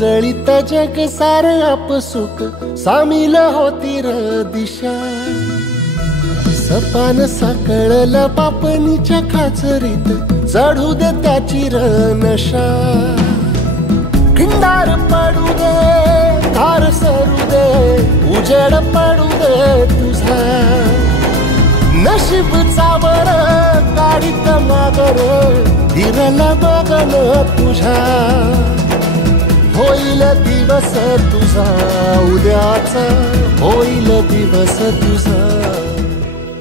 उजळीत जग सार आपसुक सामील होती र दिशा सपान साकळला पापणीच्या खाचरीत चढू दे त्याची र नशा खिंडार पडू दे धार सरू दे उजेड पडू दे तुझा नशीब चावर गाडीत मागर धीरला बघन तुझ्या होईल दिवस तुझा उद्याचा होईल दिवस तुझा